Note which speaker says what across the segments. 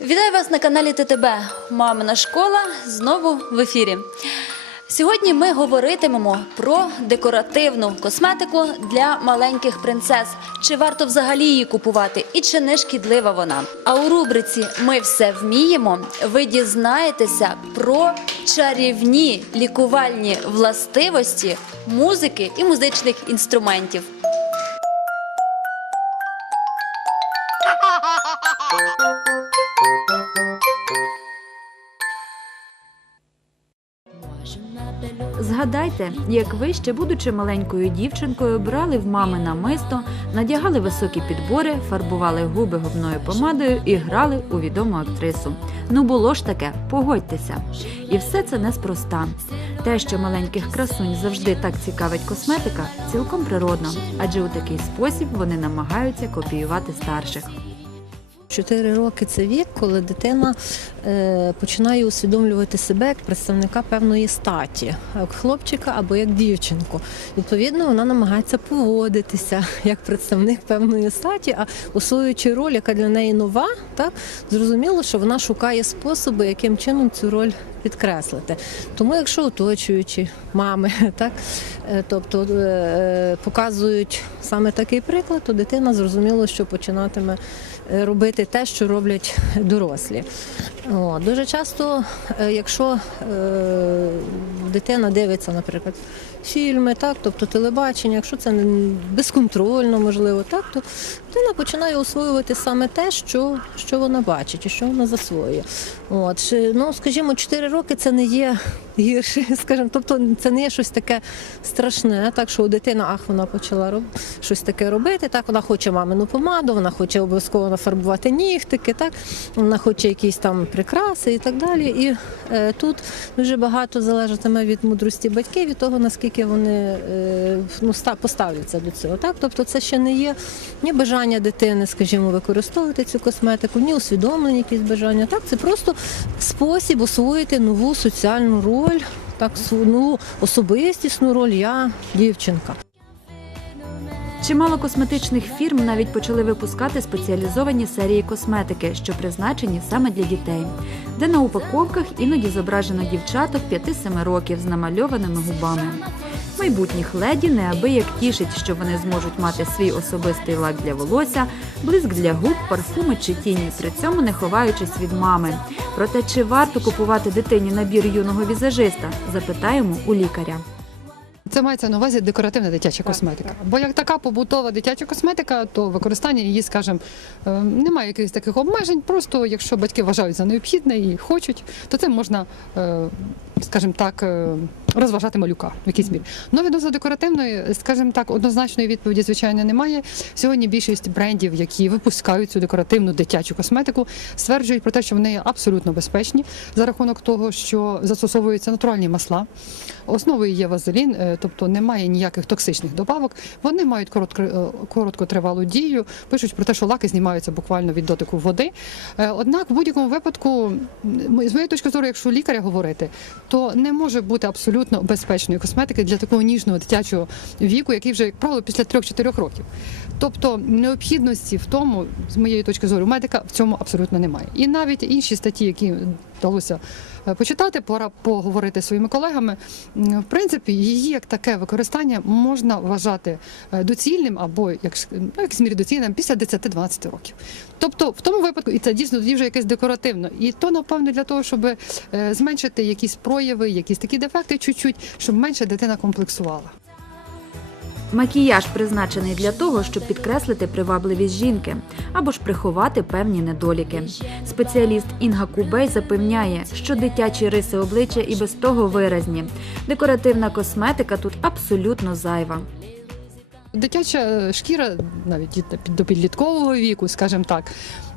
Speaker 1: Вітаю вас на каналі ТТБ. Мамина школа знову в ефірі. Сьогодні ми говоритимемо про декоративну косметику для маленьких принцес. Чи варто взагалі її купувати і чи не шкідлива вона? А у рубриці Ми все вміємо ви дізнаєтеся про чарівні лікувальні властивості музики і музичних інструментів.
Speaker 2: Згадайте, як ви ще будучи маленькою дівчинкою, брали в мами намисто, надягали високі підбори, фарбували губи губною помадою і грали у відому актрису. Ну було ж таке, погодьтеся. І все це неспроста. Те, що маленьких красунь завжди так цікавить косметика, цілком природно, адже у такий спосіб вони намагаються копіювати старших.
Speaker 3: Чотири роки це вік, коли дитина е, починає усвідомлювати себе як представника певної статі, як хлопчика або як дівчинку. Відповідно, вона намагається поводитися як представник певної статі, а усвоюючи роль, яка для неї нова, так зрозуміло, що вона шукає способи, яким чином цю роль підкреслити. Тому, якщо оточуючі мами, так е, тобто е, е, показують саме такий приклад, то дитина зрозуміло, що починатиме робити те, що роблять дорослі. О, дуже часто, якщо дитина дивиться, наприклад, фільми, так, тобто телебачення, якщо це безконтрольно, можливо, так, то дитина починає освоювати саме те, що, що вона бачить і що вона засвоює. От, ну, скажімо, 4 роки це не є гірше, скажімо, тобто це не є щось таке страшне, так що дитина, ах, вона почала роб... щось таке робити, так, вона хоче мамину помаду, вона хоче обов'язково нафарбувати нігтики, так, вона хоче якісь там прикраси і так далі. І е, тут дуже багато залежатиме від мудрості батьків, від того, наскільки вони е, ну, поставляться до цього. Так? Тобто це ще не є ні бажання дитини, скажімо, використовувати цю косметику, ні усвідомлені якісь бажання. Так, це просто спосіб освоїти нову соціальну роль, так, нову особистісну роль я дівчинка.
Speaker 2: Чимало косметичних фірм навіть почали випускати спеціалізовані серії косметики, що призначені саме для дітей, де на упаковках іноді зображено дівчаток 5-7 років з намальованими губами. Майбутніх леді неабияк тішить, що вони зможуть мати свій особистий лак для волосся, блиск для губ, парфуми чи тіні, при цьому не ховаючись від мами. Проте чи варто купувати дитині набір юного візажиста? Запитаємо у лікаря.
Speaker 4: Це мається на увазі декоративна дитяча косметика. Бо як така побутова дитяча косметика, то використання її, скажімо, е, немає якихось таких обмежень. Просто якщо батьки вважають за необхідне і хочуть, то це можна, е, скажімо так, е, розважати малюка в якійсь мірі. Ну, відносно декоративної, скажімо так, однозначної відповіді, звичайно, немає. Сьогодні більшість брендів, які випускають цю декоративну дитячу косметику, стверджують про те, що вони абсолютно безпечні за рахунок того, що застосовуються натуральні масла. Основою є вазелін, е, тобто немає ніяких токсичних добавок. Вони мають коротко, е, короткотривалу дію. Пишуть про те, що лаки знімаються буквально від дотику води. Однак, в будь-якому випадку, з моєї точки зору, якщо лікаря говорити, то не може бути абсолютно безпечної косметики для такого ніжного дитячого віку, який вже, як правило, після 3-4 років. Тобто необхідності в тому, з моєї точки зору, медика в цьому абсолютно немає. І навіть інші статті, які вдалося почитати, пора поговорити зі своїми колегами. В принципі, її як таке використання можна вважати е, доцільним або як ну, якісь мірі доцільним після 10-12 років. Тобто, в тому випадку, і це дійсно тоді вже якесь декоративно. І то, напевно, для того, щоб е, зменшити якісь прояви, якісь такі дефекти, чуть-чуть, щоб менше дитина комплексувала.
Speaker 2: Макіяж призначений для того, щоб підкреслити привабливість жінки або ж приховати певні недоліки. Спеціаліст Інга Кубей запевняє, що дитячі риси обличчя і без того виразні. Декоративна косметика тут абсолютно зайва.
Speaker 4: Дитяча шкіра, навіть до підліткового віку, скажімо так,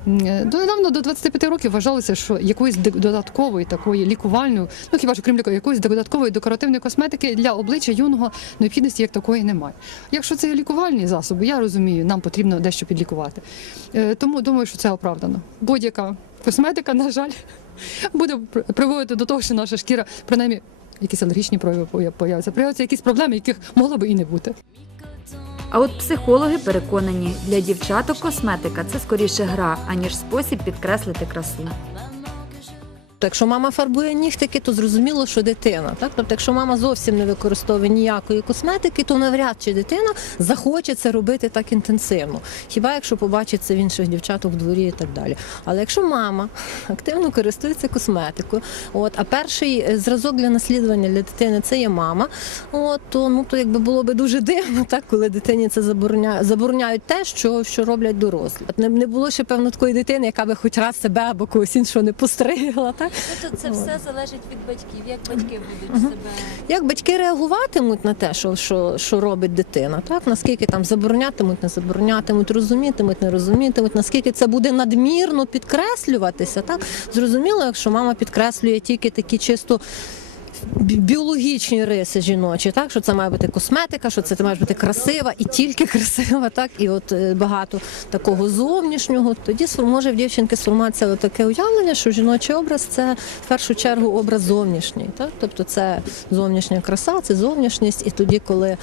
Speaker 4: Донедавна до 25 років вважалося, що якоїсь додаткової такої лікувальної, ну хіба що крім ліку- якоїсь додаткової декоративної косметики для обличчя юного необхідності як такої немає. Якщо це лікувальні засоби, я розумію, нам потрібно дещо підлікувати. Е, Тому думаю, що це оправдано. Будь-яка косметика, на жаль, буде приводити до того, що наша шкіра, принаймні, якісь алергічні прояви появляться, появляться якісь проблеми, яких могло би і не бути.
Speaker 2: А от психологи переконані, для дівчаток косметика це скоріше гра, аніж спосіб підкреслити красу.
Speaker 3: То якщо мама фарбує нігтики, то зрозуміло, що дитина. Так? Тобто, якщо мама зовсім не використовує ніякої косметики, то навряд чи дитина захоче це робити так інтенсивно. Хіба якщо побачить це в інших дівчаток в дворі і так далі. Але якщо мама активно користується косметикою, от, а перший е, зразок для наслідування для дитини це є мама, от, то, ну, то якби було би дуже дивно, так, коли дитині це забороняє, забороняють те, що, що роблять дорослі. Не, не було ще певно такої дитини, яка би хоч раз себе або когось іншого не постригла. Так?
Speaker 5: Тобто це все залежить від батьків. Як батьки будуть себе Як батьки реагуватимуть на те, що, що, що робить дитина, так наскільки там заборонятимуть, не заборонятимуть, розумітимуть, не розумітимуть, наскільки це буде надмірно підкреслюватися, так зрозуміло, якщо мама підкреслює тільки такі чисто. Бі- Біологічні риси жіночі, так що це має бути косметика, що це має бути красива і тільки красива, так і от е, багато такого зовнішнього. Тоді може в дівчинки сформуватися таке уявлення, що жіночий образ це в першу чергу образ зовнішній. Так? Тобто це зовнішня краса, це зовнішність, і тоді, коли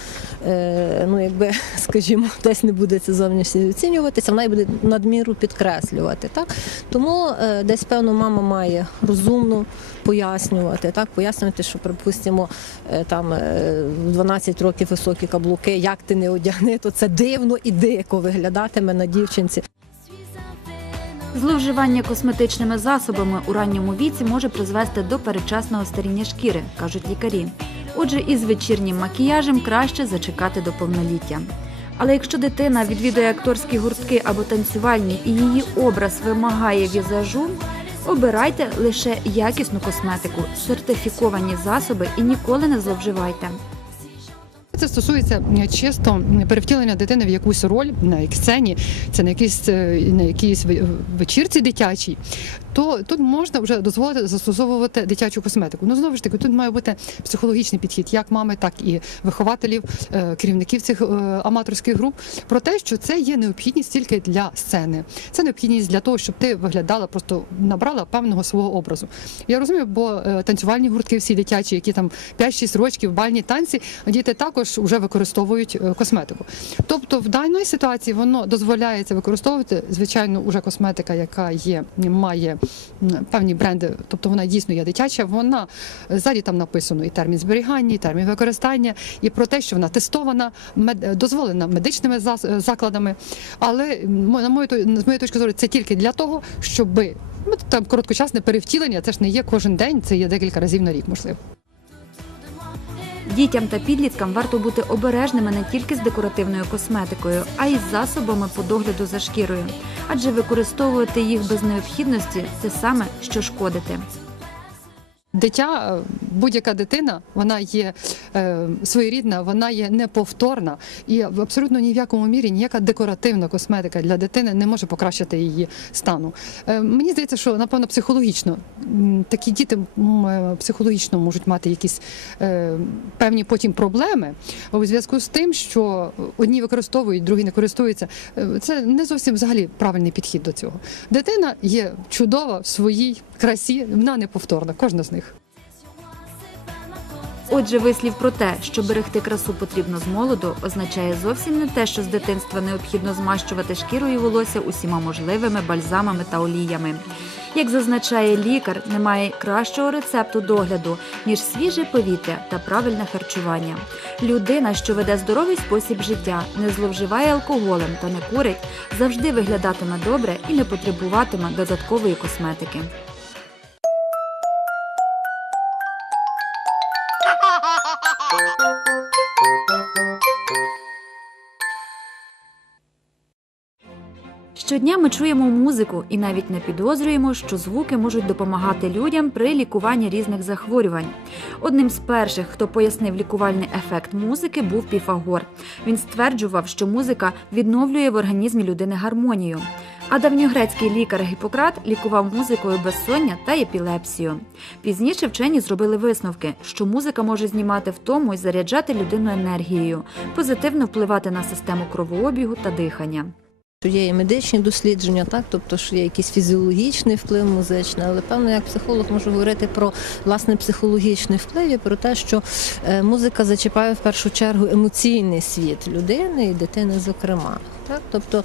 Speaker 5: е, ну якби скажімо, десь не буде це зовнішність оцінюватися, вона й буде надміру підкреслювати. Так? Тому е, десь певно мама має розумно пояснювати, так пояснювати, що припустимо е, там е, в 12 років високі каблуки, як ти не одягни, то це дивно і дико виглядатиме на дівчинці.
Speaker 2: Зловживання косметичними засобами у ранньому віці може призвести до передчасного старіння шкіри, кажуть лікарі. Отже, із вечірнім макіяжем краще зачекати до повноліття. Але якщо дитина відвідує акторські гуртки або танцювальні і її образ вимагає візажу, обирайте лише якісну косметику, сертифіковані засоби і ніколи не зловживайте.
Speaker 4: Це стосується чисто перевтілення дитини в якусь роль на сцені, це на якійсь е, на якійсь ве- вечірці дитячій. То тут можна вже дозволити застосовувати дитячу косметику. Ну знову ж таки, тут має бути психологічний підхід, як мами, так і вихователів, е, керівників цих е, аматорських груп, про те, що це є необхідність тільки для сцени. Це необхідність для того, щоб ти виглядала, просто набрала певного свого образу. Я розумію, бо танцювальні гуртки всі дитячі, які там 5-6 років, бальні танці, діти також вже використовують е, косметику. Тобто в даній ситуації воно дозволяється використовувати, звичайно, уже косметика, яка є, має певні бренди, тобто вона дійсно є дитяча, вона е, ззаді там написано і термін зберігання, і термін використання, і про те, що вона тестована, е, дозволена медичними е, закладами. Але на мою з моєї точки зору, це тільки для того, щоби ну, там короткочасне перевтілення, це ж не є кожен день, це є декілька разів на рік, можливо.
Speaker 2: Дітям та підліткам варто бути обережними не тільки з декоративною косметикою, а й з засобами по догляду за шкірою, адже використовувати їх без необхідності це саме що шкодити.
Speaker 4: Дитя, е, будь-яка дитина, вона є е, своєрідна, вона є неповторна, і в абсолютно ні в якому мірі ніяка декоративна косметика для дитини не може покращити її стану. Е, мені здається, що напевно психологічно такі діти е, психологічно можуть мати якісь е, певні потім проблеми у зв'язку з тим, що одні використовують, другі не користуються. Е, Це не зовсім взагалі правильний підхід до цього. Дитина є чудова в своїй красі, вона неповторна, кожна з них.
Speaker 2: Отже, вислів про те, що берегти красу потрібно з молоду, означає зовсім не те, що з дитинства необхідно змащувати шкіру і волосся усіма можливими бальзамами та оліями. Як зазначає лікар, немає кращого рецепту догляду ніж свіже повітря та правильне харчування. Людина, що веде здоровий спосіб життя, не зловживає алкоголем та не курить, завжди виглядатиме добре і не потребуватиме додаткової косметики. Щодня ми чуємо музику і навіть не підозрюємо, що звуки можуть допомагати людям при лікуванні різних захворювань. Одним з перших, хто пояснив лікувальний ефект музики, був Піфагор. Він стверджував, що музика відновлює в організмі людини гармонію. А давньогрецький лікар Гіппократ лікував музикою безсоння та епілепсію. Пізніше вчені зробили висновки, що музика може знімати втому і заряджати людину енергією, позитивно впливати на систему кровообігу та дихання.
Speaker 3: Є і медичні дослідження, так тобто що є якийсь фізіологічний вплив музичний, але певно, як психолог можу говорити про власне психологічний вплив і про те, що е, музика зачіпає в першу чергу емоційний світ людини і дитини, зокрема. Так, тобто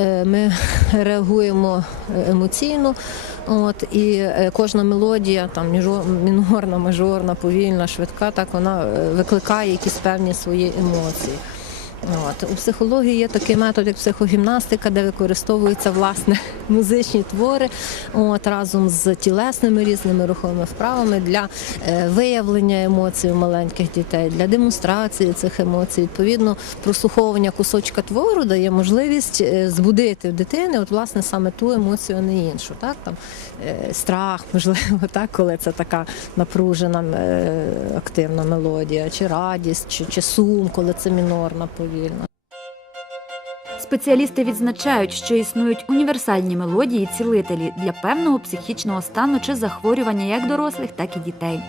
Speaker 3: е, ми реагуємо е, емоційно, от і кожна мелодія, там мінорна, мажорна, повільна, швидка, так вона викликає якісь певні свої емоції. От. У психології є такий метод, як психогімнастика, де використовуються власне музичні твори от, разом з тілесними різними руховими вправами для е, виявлення емоцій у маленьких дітей, для демонстрації цих емоцій. Відповідно, прослуховування кусочка твору дає можливість е, збудити в дитини от, власне саме ту емоцію, а не іншу. Так? Там, е, страх, можливо, так, коли це така напружена активна мелодія, чи радість, чи, чи сум, коли це мінорна повільна.
Speaker 2: Спеціалісти відзначають, що існують універсальні мелодії цілителі для певного психічного стану чи захворювання як дорослих, так і дітей.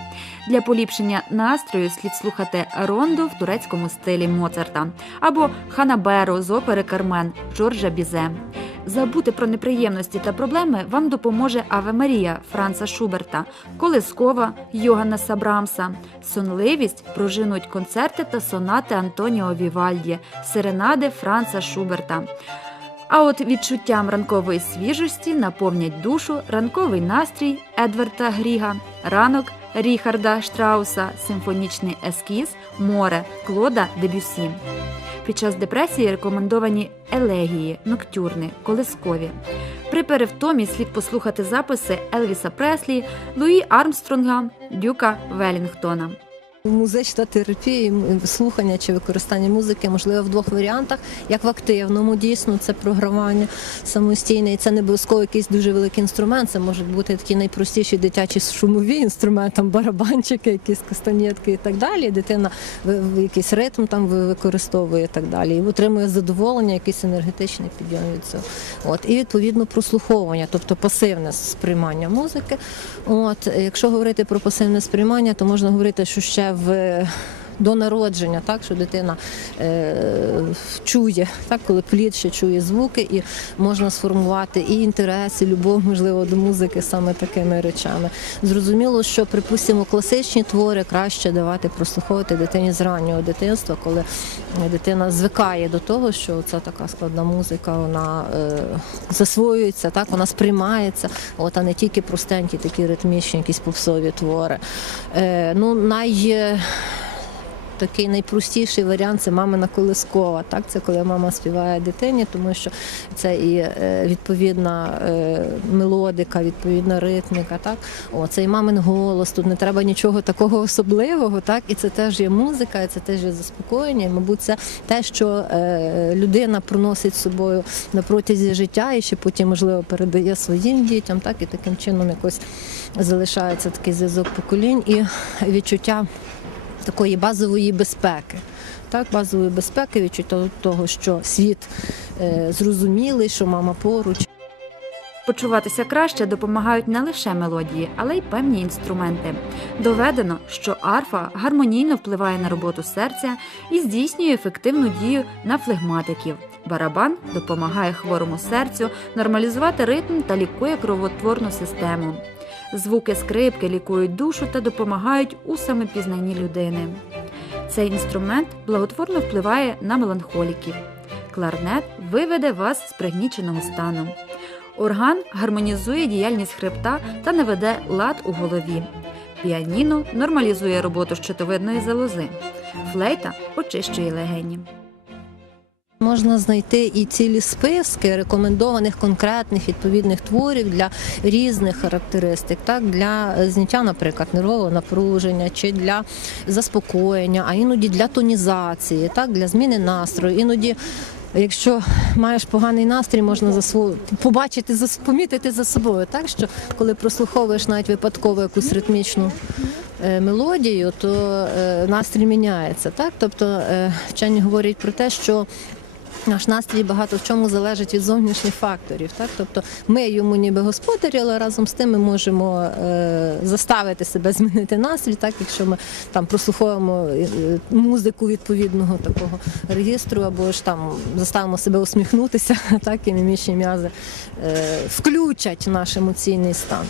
Speaker 2: Для поліпшення настрою слід слухати ронду в турецькому стилі Моцарта або ханаберу з опери Кармен Джорджа Бізе. Забути про неприємності та проблеми вам допоможе Аве Марія Франца Шуберта, Колискова Йоганна Сабрамса. Сонливість прожинуть концерти та сонати Антоніо Вівальді, серенади Франца Шуберта. А от відчуттям ранкової свіжості наповнять душу ранковий настрій Едварда Гріга, ранок Ріхарда Штрауса, симфонічний ескіз Море Клода Дебюсі. Під час депресії рекомендовані елегії, ноктюрни, колискові. При перевтомі слід послухати записи Елвіса Преслі, Луї Армстронга, Дюка Велінгтона.
Speaker 3: Музична терапія, слухання чи використання музики можливо в двох варіантах. Як в активному, дійсно, це програвання самостійне, і це не обов'язково якийсь дуже великий інструмент. Це можуть бути такі найпростіші дитячі шумові інструменти, там барабанчики, якісь кастанєтки і так далі. Дитина якийсь ритм там використовує і так далі. І отримує задоволення, якийсь енергетичний підйом від цього. От і відповідно прослуховування, тобто пасивне сприймання музики. От якщо говорити про пасивне сприймання, то можна говорити, що ще в до народження, так що дитина е, чує, так коли плід ще чує звуки, і можна сформувати і інтерес, і любов, можливо, до музики саме такими речами. Зрозуміло, що припустимо класичні твори краще давати прослуховувати дитині з раннього дитинства, коли дитина звикає до того, що це така складна музика, вона е, засвоюється, так вона сприймається, от а не тільки простенькі такі ритмічні, якісь попсові твори. Е, ну, най... Такий найпростіший варіант це мамина колискова. Так, це коли мама співає дитині, тому що це і е, відповідна е, мелодика, відповідна ритміка. Так, о, це і мамин голос. Тут не треба нічого такого особливого. Так, і це теж є музика, і це теж є заспокоєння. І, мабуть, це те, що е, людина проносить з собою на протязі життя і ще потім, можливо, передає своїм дітям. Так, і таким чином якось залишається такий зв'язок поколінь і відчуття такої базової безпеки. Так, базової безпеки, відчуття того, що світ е, зрозумілий, що мама поруч.
Speaker 2: Почуватися краще допомагають не лише мелодії, але й певні інструменти. Доведено, що арфа гармонійно впливає на роботу серця і здійснює ефективну дію на флегматиків. Барабан допомагає хворому серцю нормалізувати ритм та лікує кровотворну систему. Звуки скрипки лікують душу та допомагають у самопізнанні людини. Цей інструмент благотворно впливає на меланхоліків. Кларнет виведе вас з пригніченого стану. Орган гармонізує діяльність хребта та наведе лад у голові. Піаніно нормалізує роботу щитовидної залози. Флейта очищує легені.
Speaker 3: Можна знайти і цілі списки рекомендованих конкретних відповідних творів для різних характеристик, так для зняття, наприклад, нервового напруження чи для заспокоєння, а іноді для тонізації, так для зміни настрою. Іноді. Якщо маєш поганий настрій, можна за свою побачити, помітити за собою, так що коли прослуховуєш навіть випадково якусь ритмічну е, мелодію, то е, настрій міняється. Так? Тобто е, вчені говорять про те, що Наш настрій багато в чому залежить від зовнішніх факторів. Так? Тобто ми йому ніби господарі, але разом з тим ми можемо е, заставити себе змінити настрій, так? якщо ми там прослуховуємо е, музику відповідного такого регістру, або ж там заставимо себе усміхнутися, так і мімічні м'язи е, включать наш емоційний стан.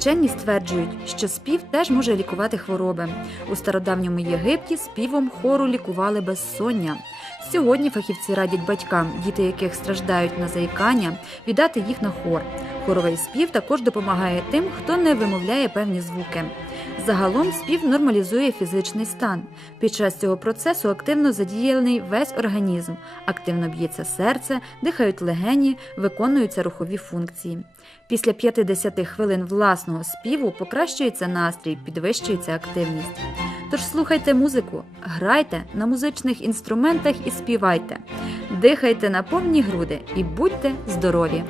Speaker 2: Вчені стверджують, що спів теж може лікувати хвороби. У стародавньому Єгипті співом хору лікували безсоння. Сьогодні фахівці радять батькам, діти яких страждають на заїкання, віддати їх на хор. Хоровий спів також допомагає тим, хто не вимовляє певні звуки. Загалом спів нормалізує фізичний стан. Під час цього процесу активно задіяний весь організм, активно б'ється серце, дихають легені, виконуються рухові функції. Після 50 хвилин власного співу покращується настрій, підвищується активність. Тож слухайте музику, грайте на музичних інструментах і співайте, дихайте на повні груди і будьте здорові!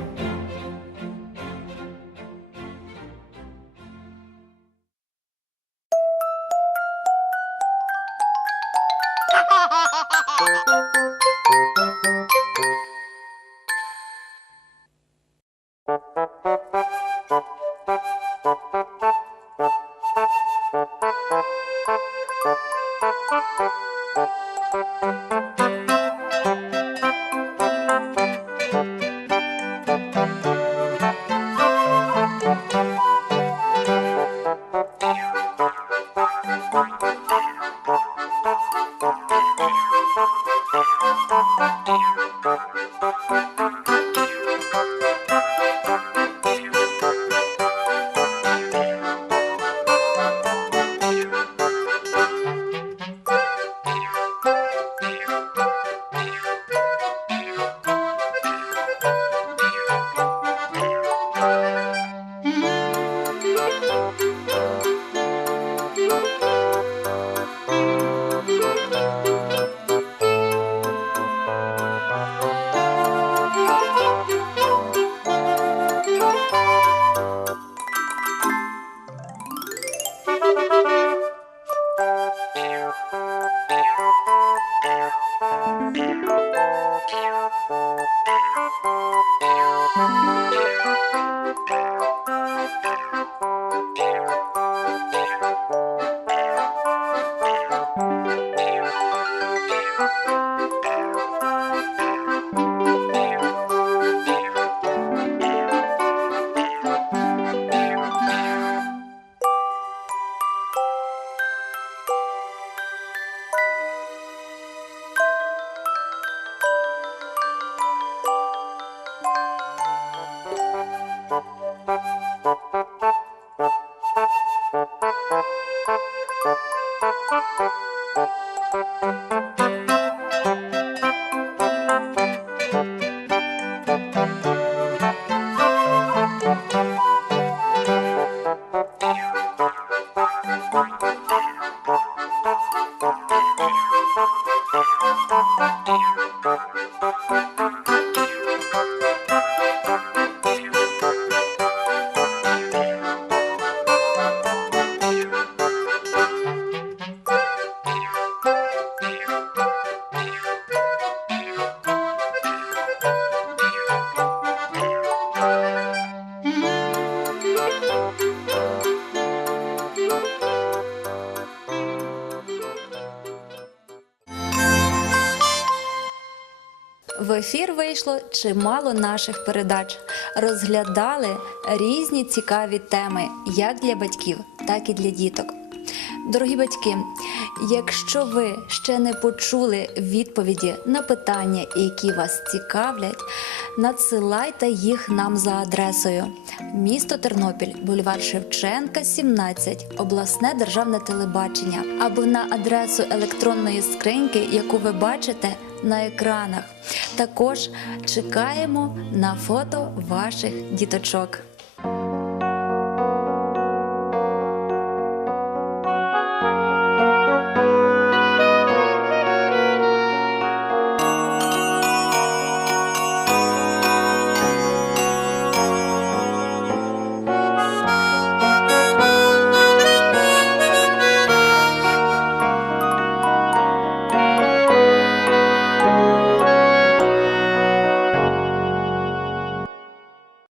Speaker 1: В ефір вийшло чимало наших передач. Розглядали різні цікаві теми як для батьків, так і для діток. Дорогі батьки, якщо ви ще не почули відповіді на питання, які вас цікавлять, надсилайте їх нам за адресою місто Тернопіль, бульвар Шевченка, 17, обласне державне телебачення або на адресу електронної скриньки, яку ви бачите на екранах. Також чекаємо на фото ваших діточок.